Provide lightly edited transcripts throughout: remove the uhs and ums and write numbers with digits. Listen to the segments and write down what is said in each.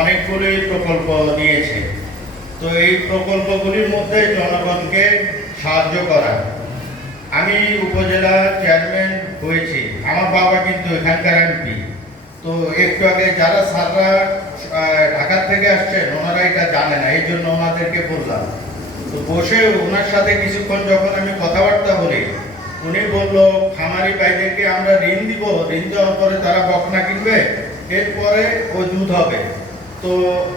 অনেকগুলি প্রকল্প নিয়েছে। তো এই প্রকল্পগুলির মধ্যে জনগণকে সাহায্য করা। আমি উপজেলা চেয়ারম্যান হয়েছি, আমার বাবা কিন্তু এখানকার এমপি। তো একটু আগে যারা স্যাররা ঢাকা থেকে আসছেন ওনারা এটা জানে না, এই জন্য ওনাদেরকে বললাম। তো বসে ওনার সাথে কিছুক্ষণ যখন আমি কথাবার্তা বলি, উনি বলল খামারি ভাইদেরকে আমরা ঋণ দিব, ঋণ দেওয়ার পরে তারা বকনা কিনবে, এরপরে ও দুধ হবে। তো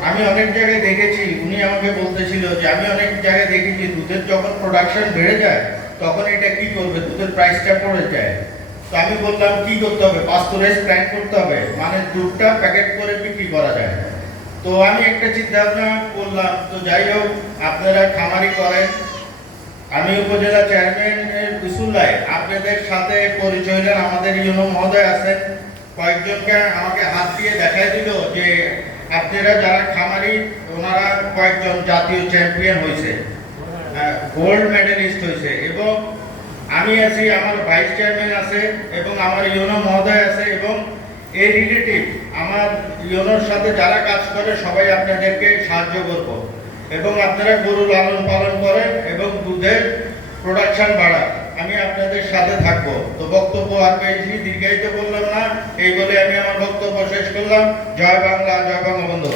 আমি অনেক জায়গায় দেখেছি, উনি আমাকে বলতেছিল যে আমি অনেক জায়গায় দেখেছি দুধের যখন প্রোডাকশন বেড়ে যায় তখন এটা কি করবে, দুধের প্রাইসটা পড়ে যায়। তো আমি বললাম কি করতে হবে, পাস্তুরাইজ প্ল্যান করতে হবে, মানে দুধটা প্যাকেট করে বিক্রি করা যায়। তো আমি একটা চিন্তা ভাবনা করলাম। তো যাই হোক, আপনারা খামারি করেন, আমি উপজেলা চেয়ারম্যানের বিসুল্লায় আপনাদের সাথে পরিচয় হলেন। আমাদের ইউনো মহোদয় আছেন, কয়েকজনকে আমাকে হাত দিয়ে দেখাই দিল যে আপনারা যারা খামারি ওনারা কয়েকজন জাতীয় চ্যাম্পিয়ন হয়েছে, গোল্ড মেডেলিস্ট হয়েছে। এবং আমি আছি, আমার ভাইস চেয়ারম্যান আছে এবং আমার ইউনো মহোদয় আছে এবং এই রিলেটিভ আমার ইউনোর সাথে যারা কাজ করে সবাই আপনাদেরকে সাহায্য করব। এবং আপনারা গরু লালন পালন করেন এবং দুধের প্রোডাকশন বাড়ান, আমি আপনাদের সাথে থাকবো। তো বক্তব্য আর বেশি দীর্ঘায়িত করলাম না, এই বলে আমি আমার বক্তব্য শেষ করলাম। জয় বাংলা, জয় বঙ্গবন্ধু।